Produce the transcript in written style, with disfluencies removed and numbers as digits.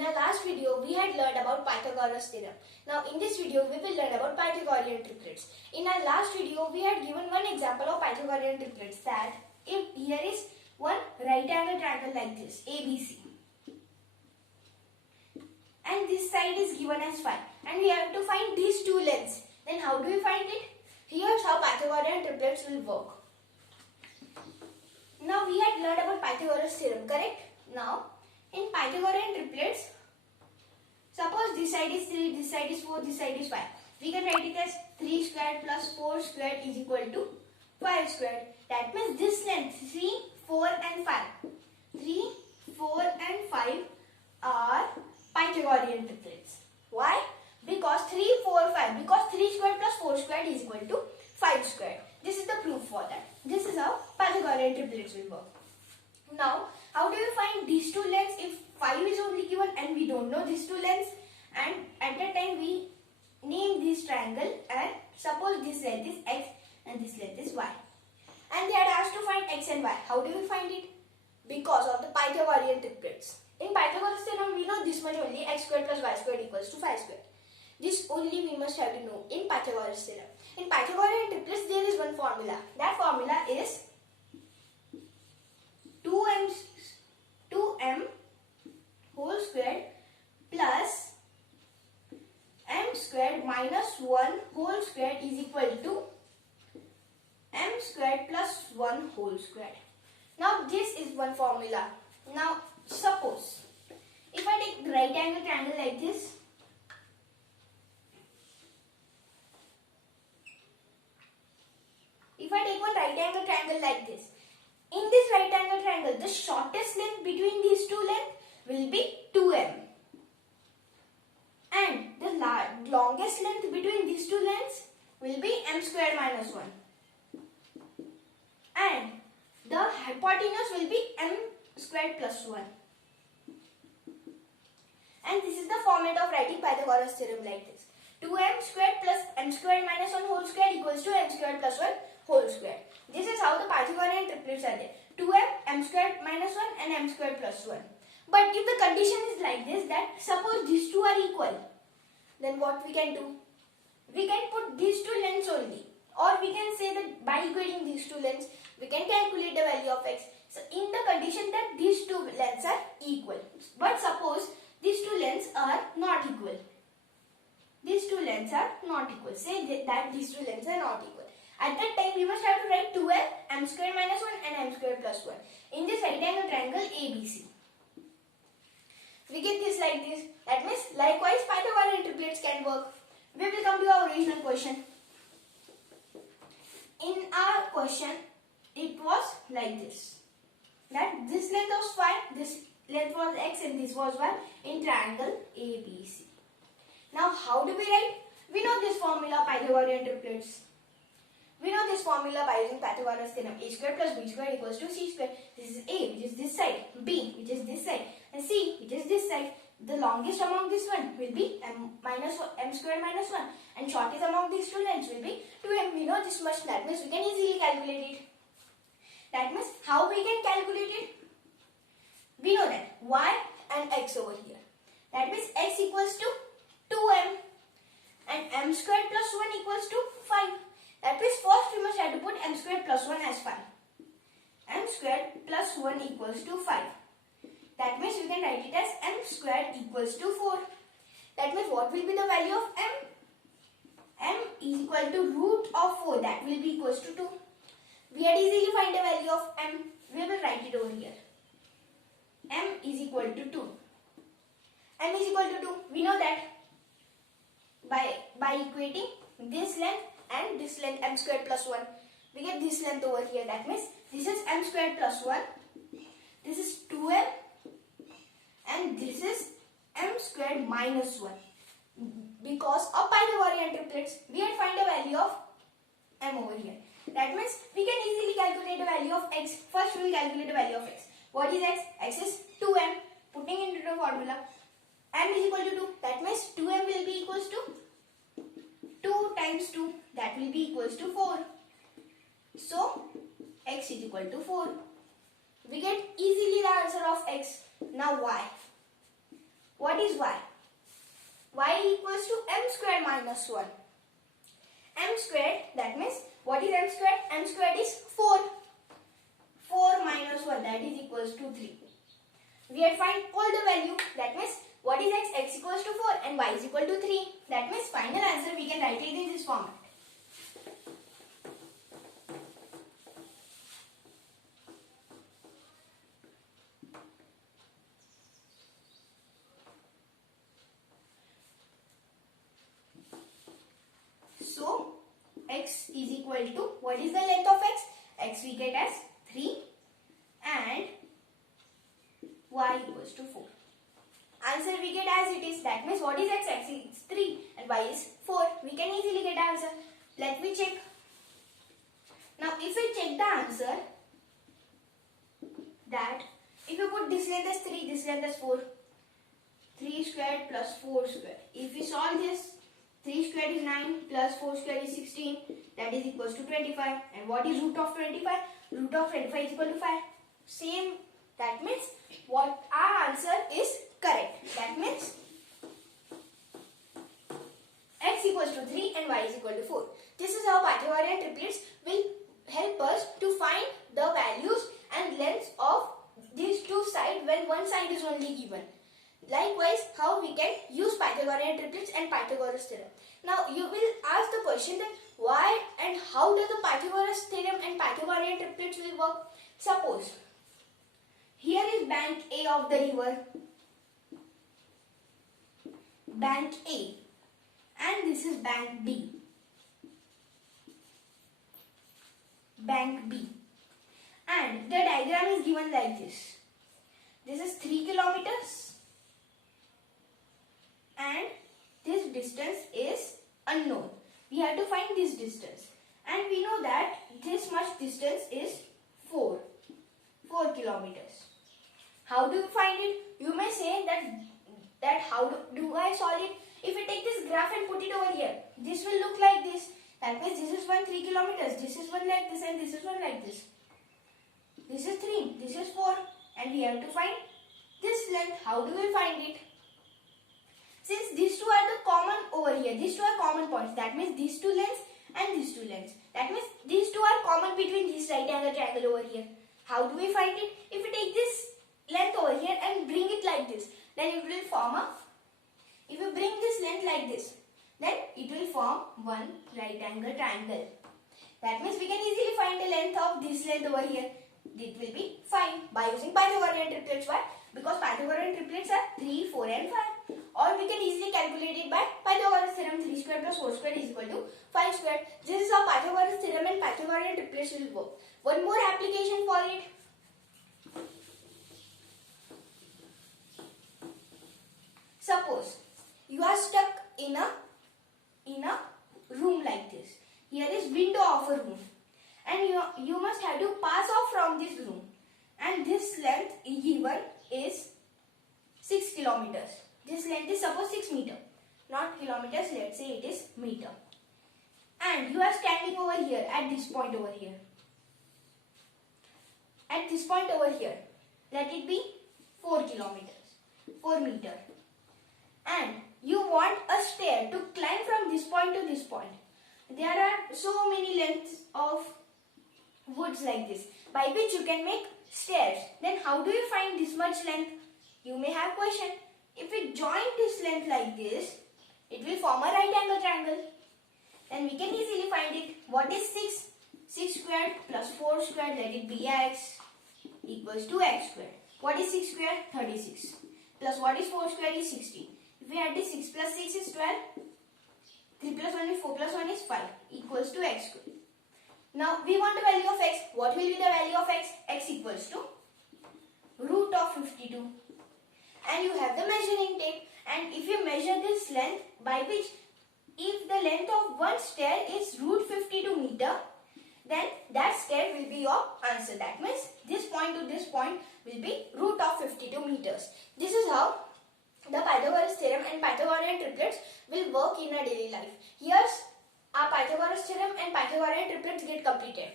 In our last video, we had learned about Pythagoras theorem. Now, in this video, we will learn about Pythagorean triplets. In our last video, we had given one example of Pythagorean triplets, that if here is one right angle triangle like this, ABC, and this side is given as 5, and we have to find these two lengths. Then how do we find it? Here's how Pythagorean triplets will work. Now, we had learned about Pythagoras theorem, correct? Now, in Pythagorean triplets, suppose this side is 3, this side is 4, this side is 5. We can write it as 3 squared plus 4 squared is equal to 5 squared. That means this length 3, 4 and 5. 3, 4 and 5 are Pythagorean triplets. Why? Because 3, 4, 5. Because 3 squared plus 4 squared is equal to 5 squared. This is the proof for that. This is how Pythagorean triplets will work. Now, how do we find these two lengths if 5 is only given and we don't know these two lengths? And at that time we name this triangle and suppose this length is x and this length is y. And they are asked to find x and y. How do we find it? Because of the Pythagorean triplets. In Pythagoras theorem we know this much only, x squared plus y squared equals to 5 squared. This only we must have to know in Pythagoras theorem. In Pythagorean triplets there is one formula. That formula is 2m whole squared plus m squared minus 1 whole squared is equal to m squared plus 1 whole squared. Now this is one formula. Now suppose if I take right angle triangle like this, if I take one right angle triangle like this, in this right angle triangle, the shortest length between these two lengths will be 2m. And the longest length between these two lengths will be m squared minus 1. And the hypotenuse will be m squared plus 1. And this is the format of writing Pythagoras theorem like this. 2m squared plus m squared minus 1 whole squared equals to m squared plus 1 whole squared. This is how the Pythagorean triplets are there. 2m, m squared minus 1 and m squared plus 1. But if the condition is like this, that suppose these two are equal, then what we can do? We can put these two lengths only. Or we can say that by equating these two lengths, we can calculate the value of x. So in the condition that these two lengths are equal. But suppose these two lengths are not equal. These two lengths are not equal. Say that these two lengths are not equal. At that time, we must have to write 2m, m squared minus 1 and m squared plus 1 in this right angle triangle ABC. We get this like this. That means likewise Pythagorean triplets can work. We will come to our original question. In our question, it was like this. That this length was 5, this length was x and this was y in triangle ABC. Now how do we write? We know this formula Pythagorean triplets. We know this formula by using Pythagoras theorem. A squared plus b squared equals to c squared. This is a, which is this side, b, which is this side, and c, which is this side. The longest among this one will be m squared minus 1, and shortest among these two lengths will be 2m. We know this much. That means we can easily calculate it. That means how we can calculate it? We know that y and x over here. That means x equals to 2m and m squared plus 1 equals to 5. That means first we must have to put m squared plus 1 as 5. M squared plus 1 equals to 5. That means we can write it as m squared equals to 4. That means what will be the value of m? M is equal to root of 4. That will be equals to 2. We had easily find the value of m. We will write it over here. M is equal to 2. M is equal to 2. We know that by equating this length and this length m squared plus 1. We get this length over here. That means this is m squared plus 1. This is 2m. And this is m squared minus 1. Because of Pythagorean triplets, we had find the value of m over here. That means we can easily calculate the value of x. First we will calculate the value of x. What is x? X is 2m. Putting into the formula. M is equal to 2. That means 2m will be equals to 2 times 2, that will be equals to 4. So, x is equal to 4. We get easily the answer of x. Now y. what is y? Y equals to m squared minus 1. M squared, that means what is m squared? M squared is 4. 4 minus 1, that is equals to 3. We have find all the value, that means what is x? X equals to 4 and y is equal to 3. That means final answer we can write it in this format. So, x is equal to, what is the length of x? X we get as 3 and y equals to 4. Answer we get as it is. That means what is x? X is 3 and y is 4. We can easily get answer. Let me check. Now, if we check the answer, that if you put this length as 3, this length as 4, 3 squared plus 4 squared. If we solve this, 3 squared is 9 plus 4 squared is 16. That is equals to 25. And what is root of 25? Root of 25 is equal to 5. Same. That means what our answer is correct. That means x equals to 3 and y is equal to 4. This is how Pythagorean triplets will help us to find the values and lengths of these two sides when one side is only given. Likewise, how we can use Pythagorean triplets and Pythagoras theorem. Now, you will ask the question that why and how does the Pythagoras theorem and Pythagorean triplets will work? Suppose, here is bank A of the river. Bank A. And this is bank B. Bank B. And the diagram is given like this. This is 3 kilometers. And this distance is unknown. We have to find this distance. And we know that this much distance is 4 kilometers. How do you find it? You may say that how do I solve it? If we take this graph and put it over here, this will look like this. That means this is 3 kilometers, this is one like this and this is one like this. This is 3, this is 4 and we have to find this length. How do we find it? Since these two are the common over here, these two are common points. That means these two lengths and these two lengths. That means these two are common between this right angle triangle over here. How do we find it? If we take this length over here and bring it like this, then it will form a, if you bring this length like this, then it will form one right angle triangle. That means we can easily find the length of this length over here. It will be 5 by using Pythagorean triplets. Why? Because Pythagorean triplets are 3, 4 and 5. Or we can easily calculate it by Pythagoras theorem. 3 squared plus 4 squared is equal to 5 squared. This is how Pythagoras theorem and Pythagorean triplets will work. One more application for it. Suppose you are stuck in a room like this. Here is window of a room. And you must have to pass off from this room. And this length given is 6 kilometers. This length is suppose 6 meter. Not kilometers, let's say it is meter. And you are standing over here at this point over here. At this point over here. Let it be 4 kilometers. 4 meter. And you want a stair to climb from this point to this point. There are so many lengths of woods like this by which you can make stairs. Then how do you find this much length? You may have question. If we join this length like this, it will form a right angle triangle. Then we can easily find it. What is 6? 6 squared plus 4 squared, let it be x, equals to x squared. What is 6 squared? 36. Plus what is 4 squared is 16. If we add this 6 plus 6 is 12. 3 plus 1 is 4 plus 1 is 5 equals to x squared. Now we want the value of x. What will be the value of x? X equals to root of 52. And you have the measuring tape. And if you measure this length, by which if the length of one stair is root 52 meter, then that stair will be your answer. That means this point to this point will be root of 52 meters. This is how the Pythagoras theorem and Pythagorean triplets will work in a daily life. Here's our Pythagoras theorem and Pythagorean triplets get completed.